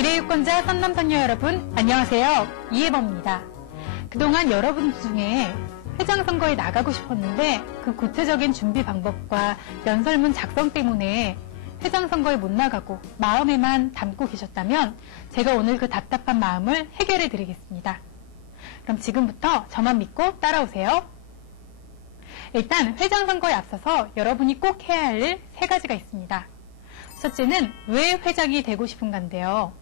미래유권자 선남선녀 여러분, 안녕하세요. 이혜범입니다. 그동안 여러분 중에 회장선거에 나가고 싶었는데 그 구체적인 준비 방법과 연설문 작성 때문에 회장선거에 못 나가고 마음에만 담고 계셨다면 제가 오늘 그 답답한 마음을 해결해 드리겠습니다. 그럼 지금부터 저만 믿고 따라오세요. 일단 회장선거에 앞서서 여러분이 꼭 해야 할 일 3가지가 있습니다. 첫째는 왜 회장이 되고 싶은가인데요.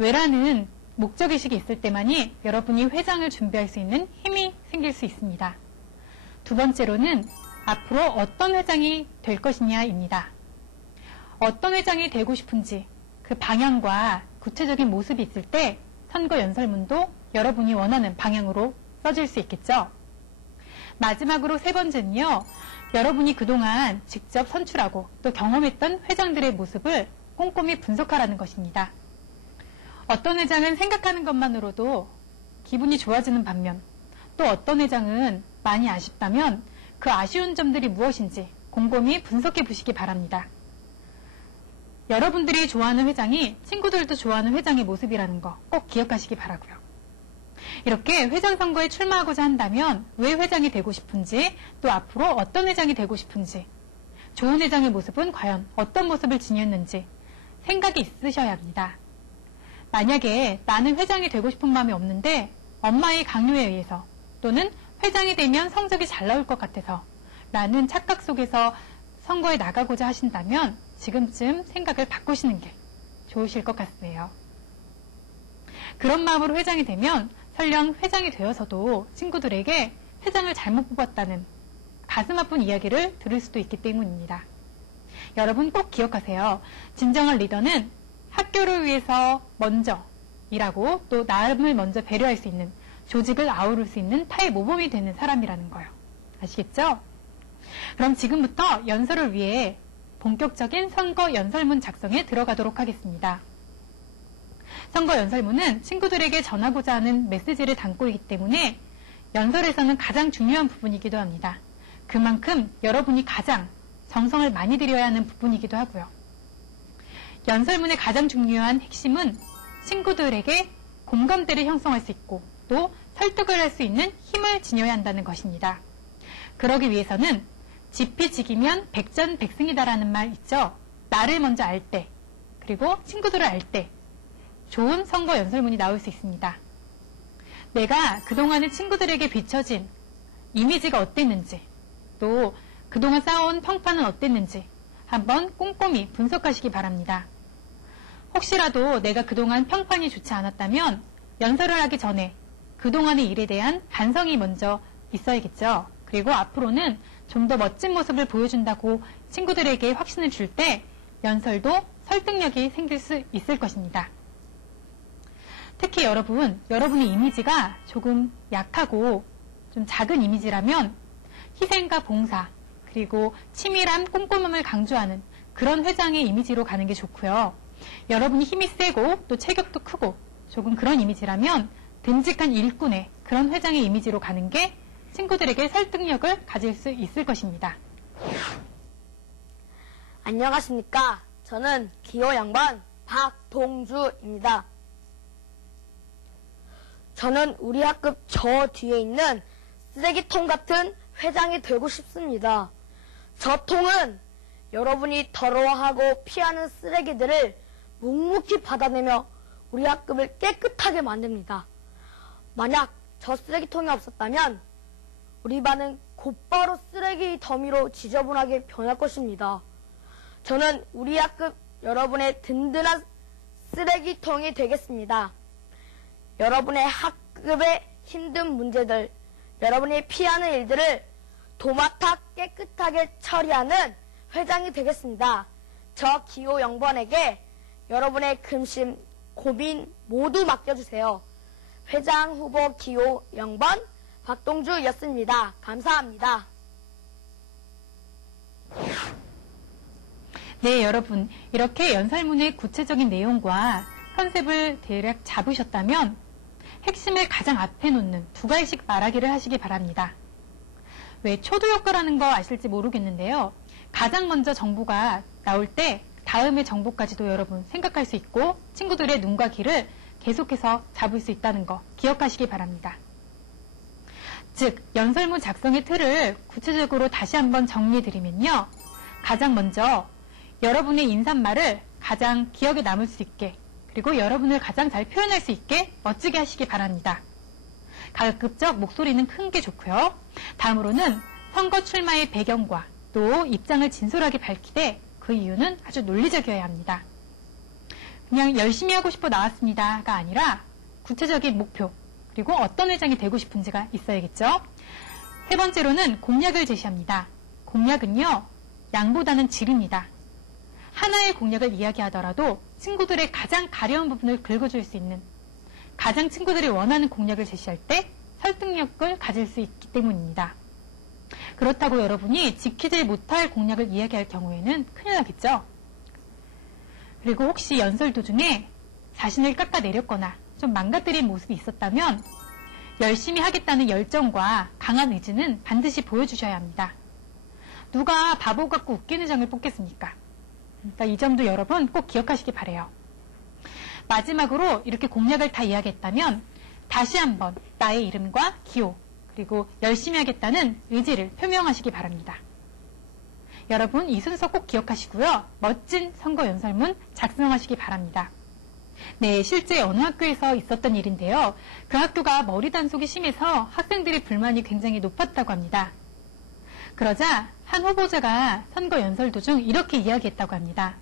왜라는 목적의식이 있을 때만이 여러분이 회장을 준비할 수 있는 힘이 생길 수 있습니다. 두 번째로는 앞으로 어떤 회장이 될 것이냐입니다. 어떤 회장이 되고 싶은지 그 방향과 구체적인 모습이 있을 때 선거 연설문도 여러분이 원하는 방향으로 써질 수 있겠죠. 마지막으로 3번째는요. 여러분이 그동안 직접 선출하고 또 경험했던 회장들의 모습을 꼼꼼히 분석하라는 것입니다. 어떤 회장은 생각하는 것만으로도 기분이 좋아지는 반면 또 어떤 회장은 많이 아쉽다면 그 아쉬운 점들이 무엇인지 곰곰이 분석해 보시기 바랍니다. 여러분들이 좋아하는 회장이 친구들도 좋아하는 회장의 모습이라는 거 꼭 기억하시기 바라고요. 이렇게 회장 선거에 출마하고자 한다면 왜 회장이 되고 싶은지 또 앞으로 어떤 회장이 되고 싶은지 좋은 회장의 모습은 과연 어떤 모습을 지녔는지 생각이 있으셔야 합니다. 만약에 나는 회장이 되고 싶은 마음이 없는데 엄마의 강요에 의해서 또는 회장이 되면 성적이 잘 나올 것 같아서 라는 착각 속에서 선거에 나가고자 하신다면 지금쯤 생각을 바꾸시는 게 좋으실 것 같네요. 그런 마음으로 회장이 되면 설령 회장이 되어서도 친구들에게 회장을 잘못 뽑았다는 가슴 아픈 이야기를 들을 수도 있기 때문입니다. 여러분 꼭 기억하세요. 진정한 리더는 학교를 위해서 먼저 일하고 또 남을 먼저 배려할 수 있는 조직을 아우를 수 있는 타의 모범이 되는 사람이라는 거예요. 아시겠죠? 그럼 지금부터 연설을 위해 본격적인 선거 연설문 작성에 들어가도록 하겠습니다. 선거 연설문은 친구들에게 전하고자 하는 메시지를 담고 있기 때문에 연설에서는 가장 중요한 부분이기도 합니다. 그만큼 여러분이 가장 정성을 많이 들여야 하는 부분이기도 하고요. 연설문의 가장 중요한 핵심은 친구들에게 공감대를 형성할 수 있고 또 설득을 할 수 있는 힘을 지녀야 한다는 것입니다. 그러기 위해서는 지피지기면 백전백승이다라는 말 있죠. 나를 먼저 알 때 그리고 친구들을 알 때 좋은 선거 연설문이 나올 수 있습니다. 내가 그동안의 친구들에게 비춰진 이미지가 어땠는지 또 그동안 쌓아온 평판은 어땠는지 한번 꼼꼼히 분석하시기 바랍니다. 혹시라도 내가 그동안 평판이 좋지 않았다면 연설을 하기 전에 그동안의 일에 대한 반성이 먼저 있어야겠죠. 그리고 앞으로는 좀 더 멋진 모습을 보여준다고 친구들에게 확신을 줄 때 연설도 설득력이 생길 수 있을 것입니다. 특히 여러분의 이미지가 조금 약하고 좀 작은 이미지라면 희생과 봉사 그리고 치밀함, 꼼꼼함을 강조하는 그런 회장의 이미지로 가는 게 좋고요. 여러분이 힘이 세고 또 체격도 크고 조금 그런 이미지라면 듬직한 일꾼의 그런 회장의 이미지로 가는 게 친구들에게 설득력을 가질 수 있을 것입니다. 안녕하십니까. 저는 기호 양반 박동주입니다. 저는 우리 학급 저 뒤에 있는 쓰레기통 같은 회장이 되고 싶습니다. 저 통은 여러분이 더러워하고 피하는 쓰레기들을 묵묵히 받아내며 우리 학급을 깨끗하게 만듭니다. 만약 저 쓰레기통이 없었다면 우리 반은 곧바로 쓰레기 더미로 지저분하게 변할 것입니다. 저는 우리 학급 여러분의 든든한 쓰레기통이 되겠습니다. 여러분의 학급의 힘든 문제들, 여러분이 피하는 일들을 도맡아 깨끗하게 처리하는 회장이 되겠습니다. 저 기호 0번에게 여러분의 근심, 고민 모두 맡겨주세요. 회장 후보 기호 0번 박동주였습니다. 감사합니다. 네, 여러분. 이렇게 연설문의 구체적인 내용과 컨셉을 대략 잡으셨다면 핵심을 가장 앞에 놓는 2가지씩 말하기를 하시기 바랍니다. 왜 초도 효과라는 거 아실지 모르겠는데요. 가장 먼저 정보가 나올 때 다음의 정보까지도 여러분 생각할 수 있고 친구들의 눈과 귀를 계속해서 잡을 수 있다는 거 기억하시기 바랍니다. 즉, 연설문 작성의 틀을 구체적으로 다시 한번 정리해드리면요. 가장 먼저 여러분의 인사말을 가장 기억에 남을 수 있게, 그리고 여러분을 가장 잘 표현할 수 있게 멋지게 하시기 바랍니다. 가급적 목소리는 큰 게 좋고요. 다음으로는 선거 출마의 배경과 또 입장을 진솔하게 밝히되 그 이유는 아주 논리적이어야 합니다. 그냥 열심히 하고 싶어 나왔습니다가 아니라 구체적인 목표, 그리고 어떤 회장이 되고 싶은지가 있어야겠죠. 세 번째로는 공약을 제시합니다. 공약은요, 양보다는 질입니다. 하나의 공약을 이야기하더라도 친구들의 가장 가려운 부분을 긁어줄 수 있는, 가장 친구들이 원하는 공약을 제시할 때 설득력을 가질 수 있기 때문입니다. 그렇다고 여러분이 지키지 못할 공약을 이야기할 경우에는 큰일 나겠죠. 그리고 혹시 연설 도중에 자신을 깎아내렸거나 좀 망가뜨린 모습이 있었다면 열심히 하겠다는 열정과 강한 의지는 반드시 보여주셔야 합니다. 누가 바보 같고 웃기는 장을 뽑겠습니까? 그러니까 이 점도 여러분 꼭 기억하시기 바라요. 마지막으로 이렇게 공약을 다 이야기했다면 다시 한번 나의 이름과 기호, 그리고 열심히 하겠다는 의지를 표명하시기 바랍니다. 여러분 이 순서 꼭 기억하시고요. 멋진 선거 연설문 작성하시기 바랍니다. 네, 실제 어느 학교에서 있었던 일인데요. 그 학교가 머리 단속이 심해서 학생들의 불만이 굉장히 높았다고 합니다. 그러자 한 후보자가 선거 연설 도중 이렇게 이야기했다고 합니다.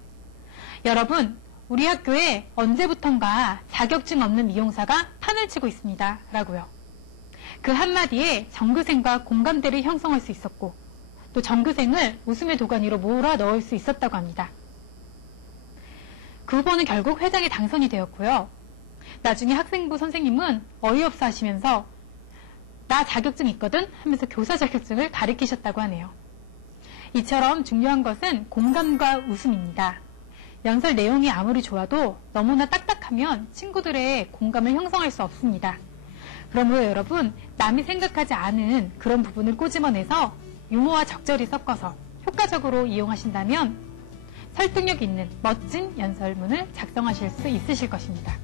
여러분, 우리 학교에 언제부턴가 자격증 없는 미용사가 판을 치고 있습니다. 라고요. 그 한마디에 전교생과 공감대를 형성할 수 있었고 또 전교생을 웃음의 도가니로 몰아 넣을 수 있었다고 합니다. 그 후보는 결국 회장에 당선이 되었고요. 나중에 학생부 선생님은 어이없어 하시면서 나 자격증 있거든 하면서 교사 자격증을 가리키셨다고 하네요. 이처럼 중요한 것은 공감과 웃음입니다. 연설 내용이 아무리 좋아도 너무나 딱딱하면 친구들의 공감을 형성할 수 없습니다. 그러므로 여러분, 남이 생각하지 않은 그런 부분을 꼬집어내서 유머와 적절히 섞어서 효과적으로 이용하신다면 설득력 있는 멋진 연설문을 작성하실 수 있으실 것입니다.